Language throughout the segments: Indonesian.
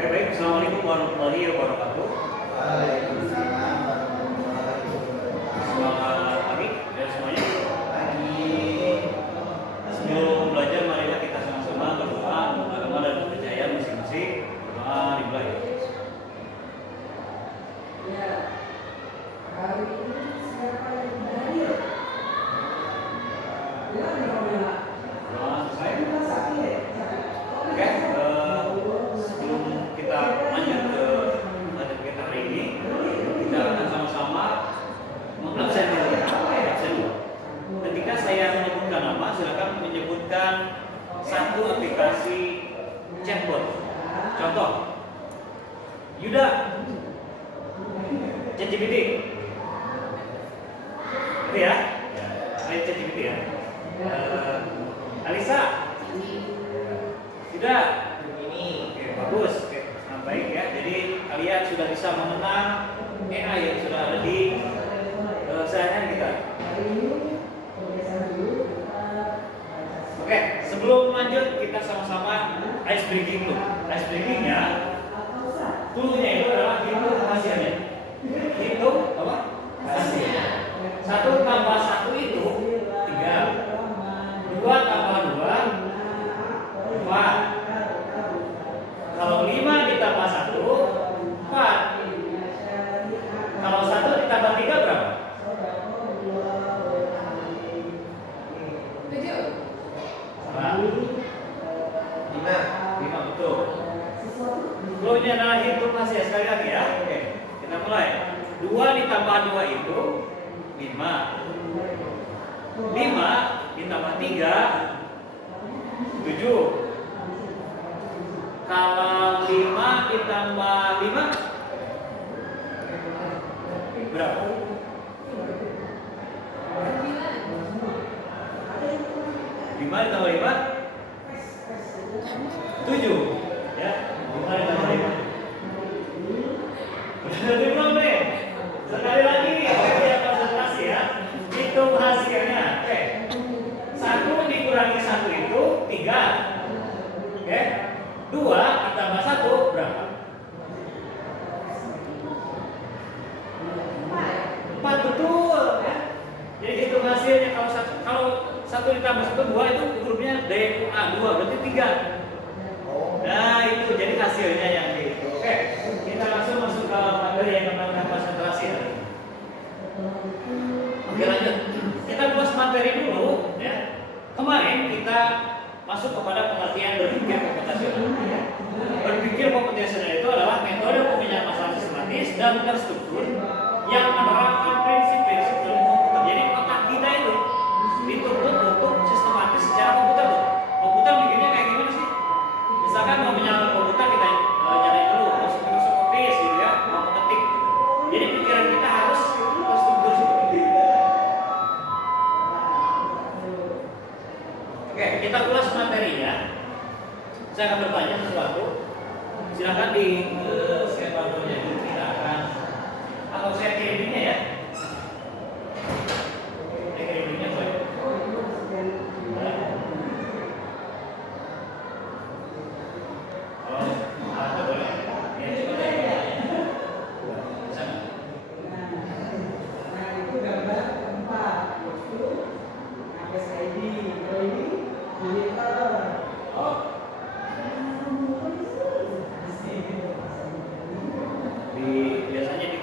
Oke, baik. Assalamualaikum warahmatullahi wabarakatuh. Waalaikumsalam warahmatullahi wabarakatuh. Selamat pagi ya semuanya. Pagi. Sebelum belajar, marilah kita sama-sama berdoa agama dan kepercayaan masing-masing. Berdoa dimulai. Ya, hari ini siapa yang hadir? Ya, Romela. Doa selesai. Kita sakit. Oke, sebelum kita lanjut ke materi kita hari ini, kita akan sama-sama mengabsen dulu. Absen dulu. Ketika saya menyebutkan nama, silakan menyebutkan satu aplikasi chatbot. Contoh, Yuda, ChatGPT. Itu ya? Main ChatGPT ya. Alisa, Yuda. Ini Oke, bagus. Oke, sangat baik ya. Jadi kalian sudah bisa mengenal AI yang sudah ada di sehari-hari kita. Oke, sebelum lanjut kita sama-sama ice breaking dulu. Ice breakingnya, clue-nya itu adalah hitung hasilnya. Hitung apa? Hasilnya. 1 tambah 1 itu 3. 2 tambah 2 4. Kalau 5 ditambah 1 4. Kalau 1 ditambah 3 berapa? 7. Salah. 5. 5 betul. Clue-nya adalah hitung hasil. Sekali lagi ya. Oke, kita mulai. 2 ditambah 2 itu 5. 5 ditambah 3 7. Kalau 5 ditambah 5 berapa? 5 ditambah 5 7 ya. 5 ditambah 5 berarti belum nih? Sekali lagi ya, konsentrasi ya. Hitung hasilnya. Oke, 1 dikurangi 1 itu 3. Oke, 2 ditambah 1 berapa? 4 betul ya. Jadi hitung hasilnya kalau 1 ditambah 1 2 itu hurufnya DUA 2 berarti 3. Nah, itu jadi hasilnya yang dihitung. Oke, kita langsung masuk ke materi yang namanya konsentrasi. Oke, lanjut. Kita bahas materi dulu ya. Kemarin kita masuk kepada pengertian berpikir komputasional. Berpikir komputasional itu adalah metode pemindahan masalah sistematis dan terstruktur yang menerapkan prinsip-prinsip dalam komputer. Jadi otak kita itu dituntut untuk sistematis secara komputer tuh. Komputer bikinnya kayak gimana sih? Misalkan mau menyalakan komputer kita nyalain dulu, mau masuk office gitu ya, mau mengetik. Jadi pikiran kita harus terstruktur seperti itu. Oke, kita ulas materinya. Saya akan bertanya sesuatu. Silakan di share button-nya dulu. Kita akan atau saya kirimnya ya. Saya kirimnya boleh. Oh, ada boleh. Ya, coba ya. Bisa nggak? Nah, itu gambar 4. Itu ID, ini monitor. Oh, biasanya di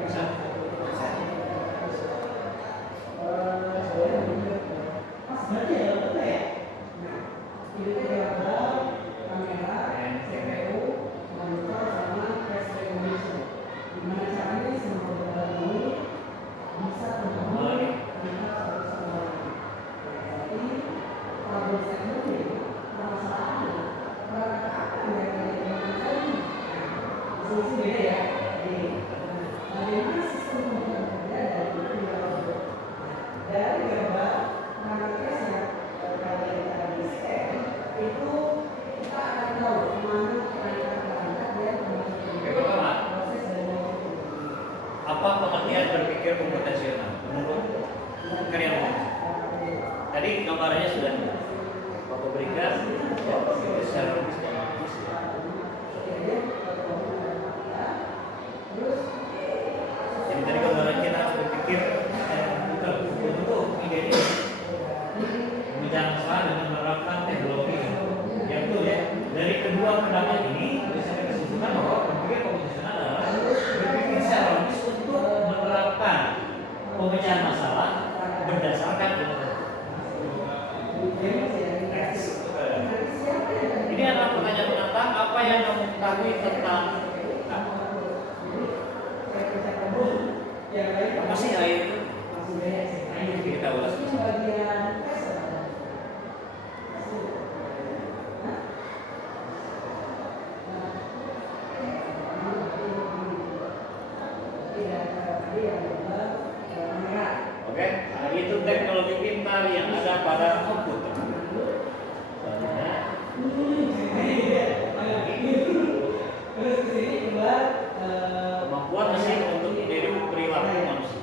bisa. Apa pengertian berpikir komputasional menurut kalian? Tadi gambarannya sudah. Bapak berikan ya, secara logis dan logis ya. Jadi tadi gambaran kita harus berpikir untuk ide ini menjangkau masalah dengan menerapkan teknologi yang itu ya. Dari kedua pendapat ini bisa kita simpulkan bahwa berpikir komputasional adalah berpikir secara logis untuk menerapkan pemecahan masalah berdasarkan ini adalah pertanyaan penantang. Apa yang kamu ketahui tentang apa sih AI itu? Ini kita ulas. Oke, itu teknologi pintar yang ada pada komputer. Kemampuan mesin untuk meniru perilaku manusia.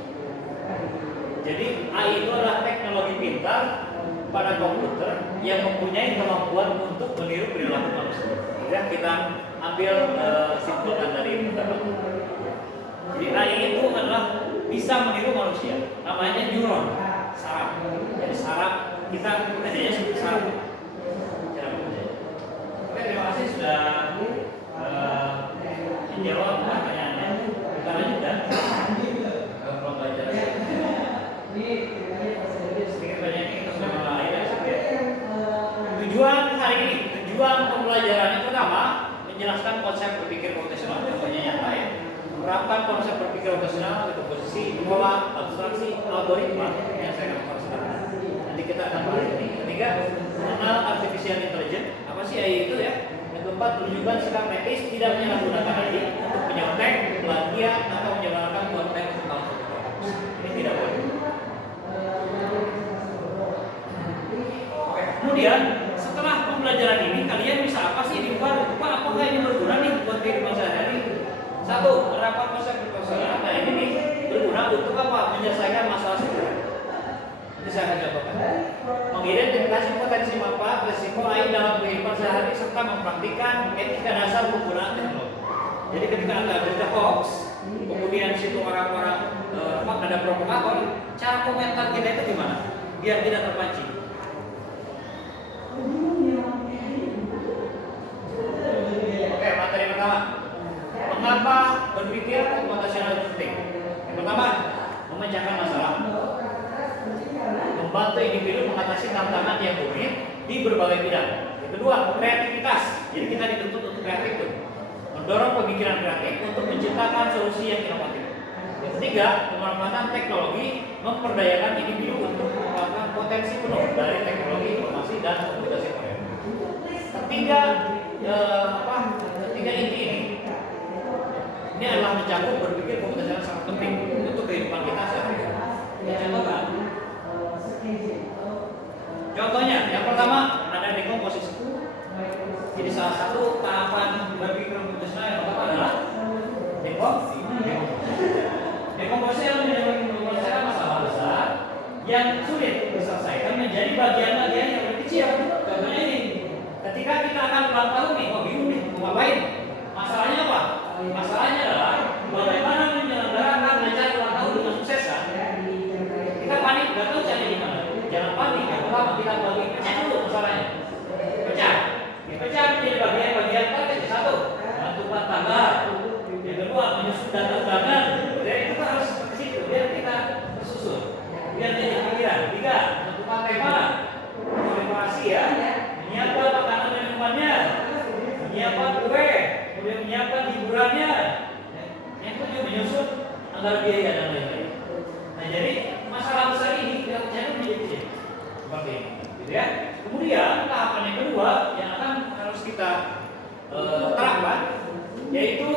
Jadi AI itu adalah teknologi pintar pada komputer yang mempunyai kemampuan untuk meniru perilaku manusia. Ya, kita ambil simpulkan dari pendapat. Jadi AI itu adalah bisa meniru manusia. Namanya neuron, saraf. Jadi saraf kita kerjanya seperti saraf. Cara bekerja. Oke, terima kasih sudah menjawab pertanyaannya. Kita lanjutkan ke pembelajaran. Sedikit banyak ini kita sudah mulai dari sedikit. Tujuan hari ini, tujuan pembelajaran yang pertama menjelaskan konsep berpikir komputasional. Contohnya nyata ya. Menerapkan konsep berpikir komputasional ke posisi pola abstraksi algoritma yang saya akan bahas. Nanti kita akan bahas ini. Ketiga, mengenal artificial intelligence. Apa sih AI itu ya? Yang keempat, menunjukkan sikap etis tidak menyalahgunakan AI untuk menyontek, plagiat atau menyebarkan konten tentang ini tidak boleh. Kemudian setelah pembelajaran ini kalian bisa apa sih di luar? Apakah ini berguna nih buat kehidupan sehari-hari? Satu, menerapkan konsep berkomunikasi. Nah ini nih berguna untuk apa? Menyelesaikan masalah sederhana. Ini saya akan contohkan. Mengidentifikasi potensi manfaat risiko AI dalam kehidupan sehari serta mempraktikkan etika dasar penggunaan teknologi. Jadi ketika Anda berita hoax, kemudian di situ orang-orang ada provokator, cara komentar kita itu gimana? Biar tidak terpancing. Oke, materi pertama. Mengapa berpikir komputasional penting? Yang pertama, memecahkan masalah, membantu individu mengatasi tantangan yang rumit di berbagai bidang. Yang kedua, kreativitas. Jadi kita dituntut untuk kreatif, mendorong pemikiran kreatif untuk menciptakan solusi yang inovatif. Yang ketiga, pemanfaatan teknologi memperdayakan individu untuk memanfaatkan potensi penuh dari teknologi informasi dan komunikasi modern. Ketiga, ketiga inti ini adalah mencakup berpikir komputasional sangat penting untuk kehidupan kita sehari-hari. Contohkan. Contohnya, yang pertama ada dekomposisi. Jadi salah satu tahapan berpikir komputasional yang pertama adalah dekomposisi. Dekomposisi adalah menyelesaikan masalah besar yang sulit diselesaikan menjadi bagian-bagian yang lebih kecil. Contohnya ini, ketika kita akan ulang tahun nih, bingung nih, mau ngapain? Masalahnya apa? Masalahnya adalah bagaimana menyelenggarakan acara ulang tahun dengan sukses kan? Kita panik, nggak tahu caranya gimana. Jangan panik, yang pertama kita bagi pecah dulu masalahnya. Pecah menjadi bagian-bagian target. Satu, bantu tangga. Yang kedua, menyusun data undangan. Jadi kita harus seperti situ, biar kita tersusun, biar jadi pikiran. Tiga, tentukan tema, preparasi ya, menyiapkan makanan dan minumannya, menyiapkan kue, kemudian menyiapkan hiburannya, yang kedua menyusun anggaran biaya dan lain-lain. Nah jadi masalah besar ini kita jangan menjadi kecil seperti ini, gitu ya. Kemudian tahapan yang kedua yang akan harus kita terapkan yaitu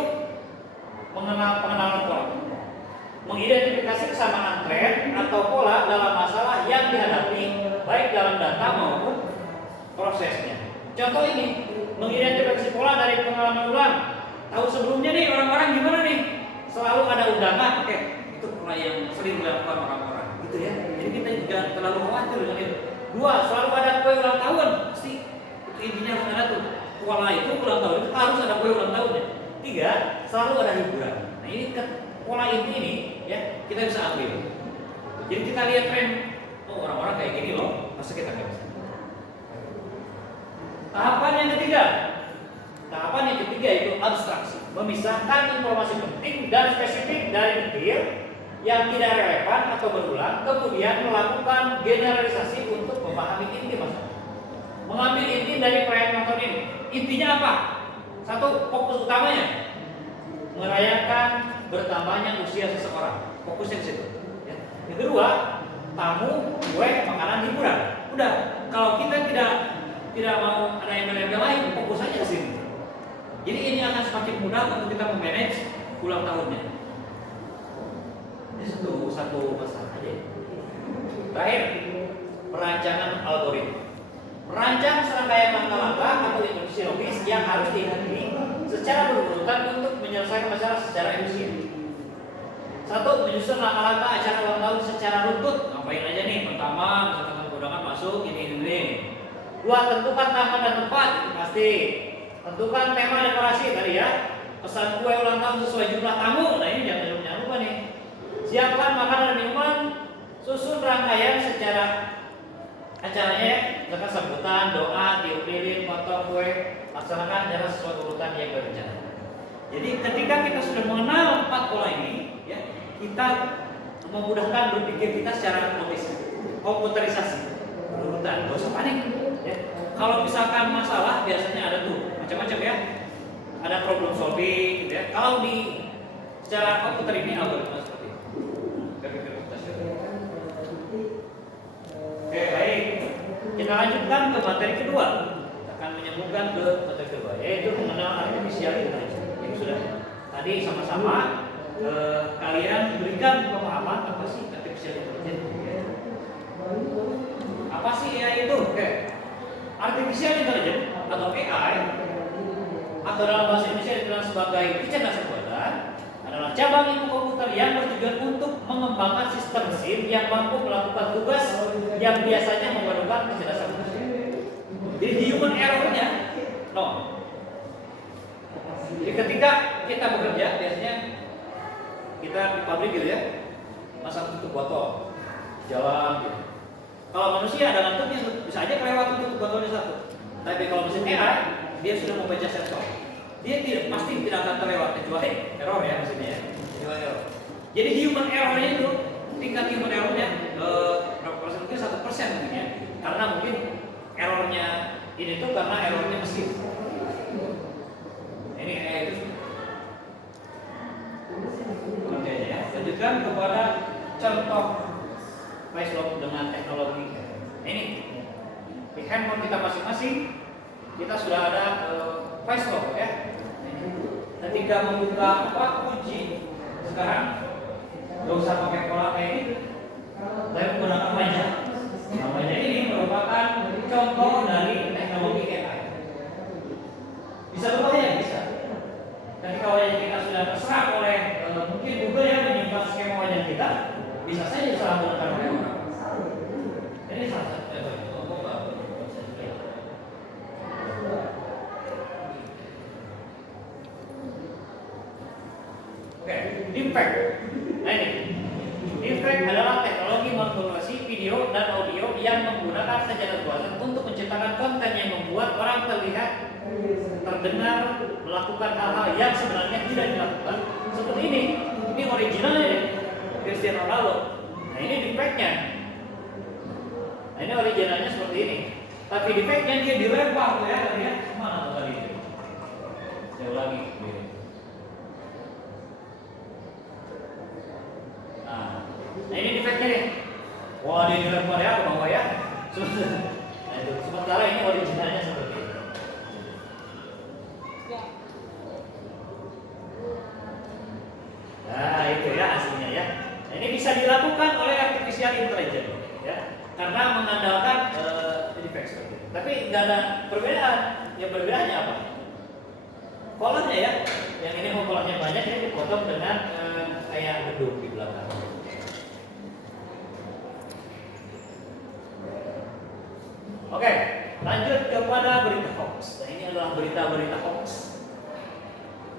pengenalan pola, mengidentifikasi kesamaan tren atau pola dalam masalah yang dihadapi baik dalam data maupun prosesnya. Contoh ini, mengidentifikasi pola dari pengalaman ulang. Tahun sebelumnya nih orang-orang gimana nih? Selalu ada undangan, oke, itu pola yang sering dilakukan orang-orang, gitu ya. Jadi kita jangan terlalu khawatir dengan itu. Dua, selalu ada kue ulang tahun, pasti itu intinya harus ada tuh. Pola itu ulang tahun itu harus ada kue ulang tahunnya. 3, selalu ada hiburan. Nah ini pola inti ini ya kita bisa ambil. Jadi kita lihat tren, oh orang-orang kayak gini loh, masa kita nggak bisa. Tahapan yang ketiga itu abstraksi, memisahkan informasi penting dan spesifik dari detail yang tidak relevan atau berulang, kemudian melakukan generalisasi untuk memahami inti masalah. Mengambil inti dari perayaan ulang tahun ini, intinya apa? 1, fokus utamanya merayakan bertambahnya usia seseorang, fokusnya di situ. Ya. Yang kedua, tamu, kue, makanan, hiburan. Udah, kalau kita tidak mau ada embel-embel lain, fokus aja ke sini. Jadi ini akan semakin mudah untuk kita memanage ulang tahunnya. Ini satu masalah aja. Terakhir, perancangan algoritma. Merancang serangkaian langkah-langkah atau instruksi logis yang harus diikuti secara berurutan untuk menyelesaikan masalah secara efisien. 1, menyusun langkah-langkah acara ulang tahun secara runtut. Ngapain aja nih? Pertama, misalkan undangan masuk ini. 2, tentukan tanggal dan tempat, itu pasti. Tentukan tema dekorasi tadi ya. Pesan kue ulang tahun sesuai jumlah tamu. Nah ini jangan lupa nih. Siapkan makanan dan minuman. Susun rangkaian secara acaranya ya. Misalkan sambutan, doa, tiup lilin, potong kue. Laksanakan acara sesuai urutan yang direncanakan. Jadi ketika kita sudah mengenal 4 pola ini, ya, kita memudahkan berpikir kita secara logis, komputerisasi, urutan. Gak usah panik. Ya. Kalau misalkan masalah biasanya ada tuh macam-macam ya, ada problem solving, gitu ya. Kalau di secara komputer ini algoritma seperti itu. Oke, baik. Kita lanjutkan ke materi kedua. Kita akan menyambungkan ke materi kedua, yaitu mengenal artificial intelligence. Yang sudah tadi sama-sama kalian berikan pemahaman apa sih artificial intelligence. Apa sih AI itu? Oke. Artificial intelligence atau AI atau dalam bahasa Indonesia dikenal sebagai kecerdasan buatan adalah cabang ilmu komputer yang bertujuan untuk mengembangkan sistem mesin yang mampu melakukan tugas yang biasanya memerlukan kecerdasan manusia. Jadi human error-nya Jadi ketika kita bekerja biasanya kita di pabrik gitu ya, masang tutup botol, jalan gitu. Kalau manusia ada ngantuknya bisa aja kelewat tutup botolnya satu. Tapi kalau mesin AI dia sudah membaca sensor, dia pasti tidak akan terlewat kecuali error ya mesinnya ya. Kecuali error. Jadi human error-nya itu tingkat human error-nya berapa persen? Mungkin 1% mungkin ya. Karena mungkin error-nya ini tuh karena error-nya mesin. Ini AI itu. Oke ya. Lanjutkan kepada contoh face lock dengan teknologi. Ini di handphone kita masing-masing kita sudah ada face lock ya. Ketika membuka kunci sekarang nggak usah pakai pola kayak gitu, saya menggunakan wajah. Wajah ini merupakan contoh dari teknologi AI. Bisa berbahaya, bisa. Ketika wajah kita sudah terserap oleh mungkin Google yang menyimpan skema wajah kita, bisa saja disalahgunakan oleh orang. Ini salah satu deepfake. Nah ini, deepfake adalah teknologi manipulasi video dan audio yang menggunakan kecerdasan buatan untuk menciptakan konten yang membuat orang terlihat, terdengar, melakukan hal-hal yang sebenarnya tidak dilakukan. Seperti ini originalnya nih, Cristiano Ronaldo. Nah ini deepfake-nya. Nah ini originalnya seperti ini. Tapi deepfake-nya dia dilempar tuh ya, lihat mana tuh tadi? Saya ulangi. Nah ini defeknya nih. Wah dia dilempar ya ke bawah ya. Nah itu sementara ini originalnya seperti ini. Nah itu ya aslinya ya. Nah, ini bisa dilakukan oleh artificial intelligence ya, karena mengandalkan defect seperti itu. Tapi nggak ada perbedaan. Yang perbedaannya apa? Kolornya ya. Yang ini mau kolornya banyak, ini dipotong dengan kayak gedung di belakang. Oke, lanjut kepada berita hoax. Nah, ini adalah berita-berita hoax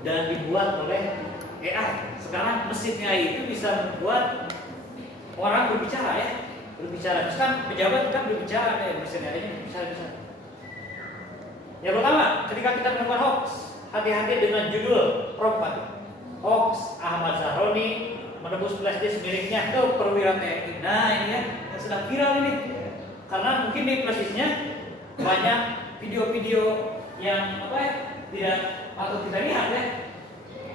dan dibuat oleh AI. Sekarang mesin AI itu bisa membuat orang berbicara ya, berbicara. Misalkan pejabat kan berbicara, mesin AI ini bisa. Yang pertama, ketika kita melakukan hoax, hati-hati dengan judul prompt. Hoax Ahmad Zahroni menembus flash disk miliknya ke perwira TNI. Nah ini ya yang sedang viral ini, karena mungkin di flash disknya banyak video-video yang tidak patut kita lihat ya.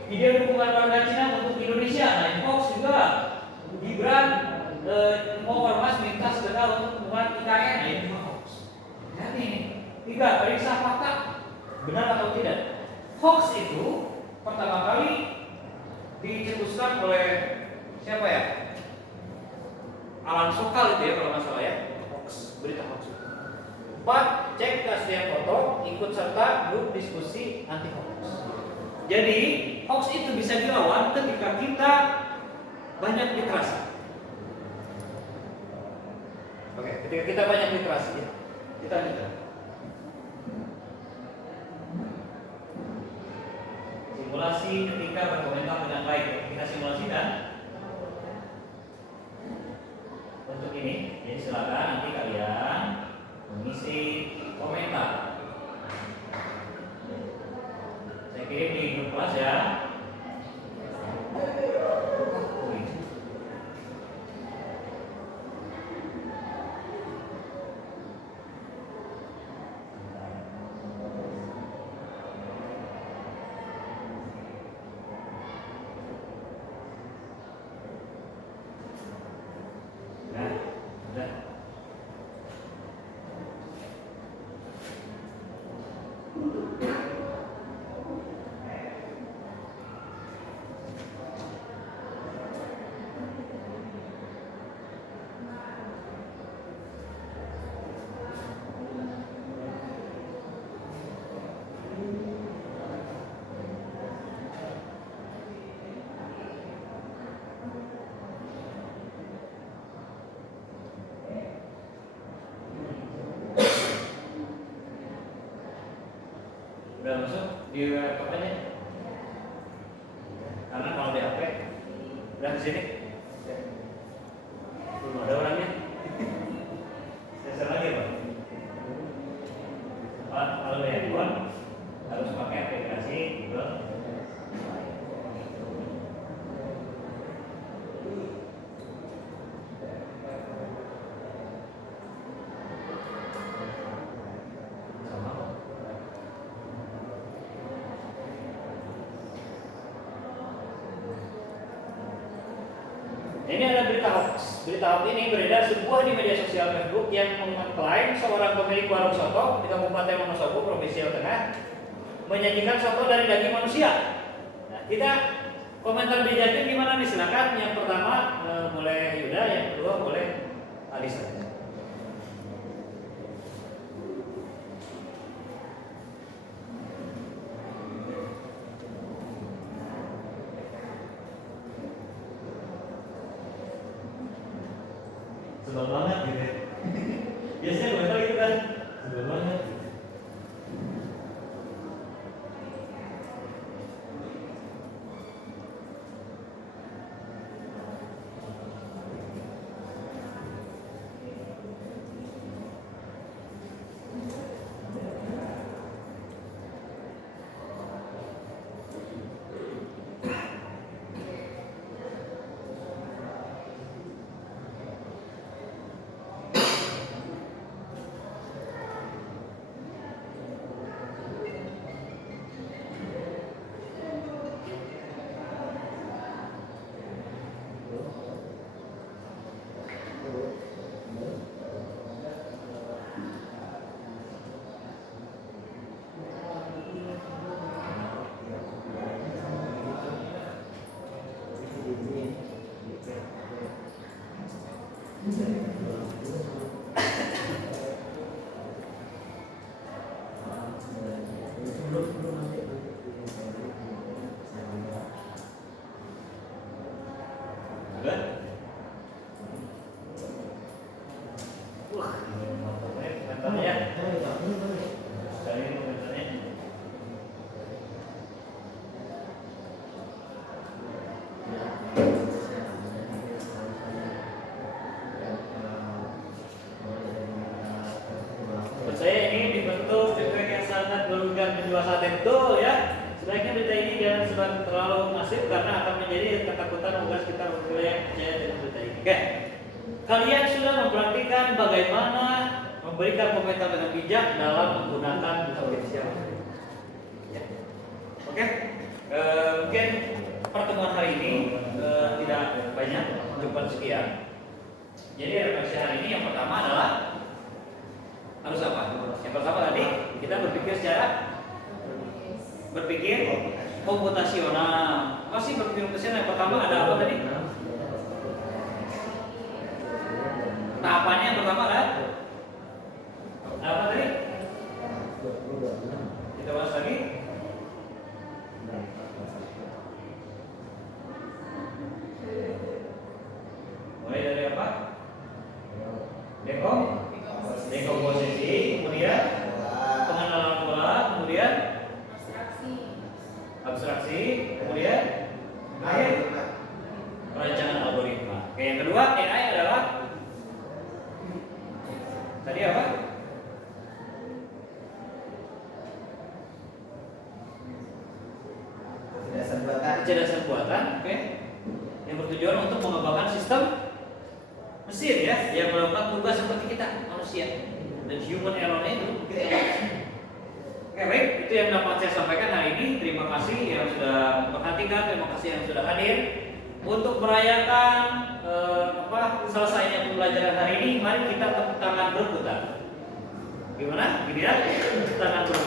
Video dukungan warga Cina untuk Indonesia. Nah ini hoax juga. Gibran mau ormas minta sedekah untuk dukungan IKN. Nah ini juga hoax. Lihat ini. 3. Periksa fakta benar atau tidak. Hoax itu pertama kali dicetuskan oleh siapa ya? Alan Sokal itu ya kalau nggak salah ya. Hoax, berita hoax. 4. Cek keaslian foto, ikut serta grup diskusi anti hoax. Jadi hoax itu bisa dilawan ketika kita banyak literasi. Oke, ketika kita banyak literasi ya. Kita lanjutkan. Simulasi ketika berkomentar dengan baik. Kita simulasikan untuk ini. Jadi silakan nanti kalian mengisi komentar. Saya kirim di grup kelas ya. Udah masuk di apanya? Karena kalau di HP udah di sini belum ada orangnya. Saya lagi Pak. Kalau di handphone harus pakai aplikasi Google. Ini ada berita hoax. Berita hoax ini beredar sebuah di media sosial Facebook yang mengklaim seorang pemilik warung soto di Kabupaten Wonosobo, Provinsi Jawa Tengah, menyajikan soto dari daging manusia. Nah, kita komentar bedakin gimana nih? Silakan. Yang pertama boleh Yuda, yang kedua boleh Alisa. Sebel banget gitu. Biasanya komentar gitu kan, sebel banget. Good. Wah, komentarnya. merugikan penjual sate betul ya. Sebaiknya berita ini jangan terlalu masif karena akan menjadi ketakutan warga sekitar wilayah percaya dengan berita ini. Oke. Kalian sudah memperhatikan bagaimana memberikan komentar dengan bijak dalam menggunakan artificial. Ya. Oke. Mungkin pertemuan hari ini tidak banyak, cukup sekian. Jadi refleksi hari ini yang pertama adalah harus apa? Yang pertama tadi kita berpikir komputasional. Apa sih berpikir komputasional? Yang pertama ada apa tadi? Tahapannya yang pertama ada apa tadi? Kita bahas lagi. Mulai dari apa? Dekomposisi, kemudian pengenalan pola, kemudian abstraksi, kemudian perancangan algoritma. Oke, yang kedua AI adalah tadi apa? Kecerdasan buatan, oke. Yang bertujuan untuk mengembangkan sistem mesin ya, yang melakukan tugas seperti kita manusia. Dan human error-nya itu kita. Oke, baik, itu yang dapat saya sampaikan hari ini. Terima kasih yang sudah memperhatikan, terima kasih yang sudah hadir. Untuk merayakan selesainya pembelajaran hari ini, mari kita tepuk tangan berputar. Gimana? Gini ya, tepuk tangan berputar.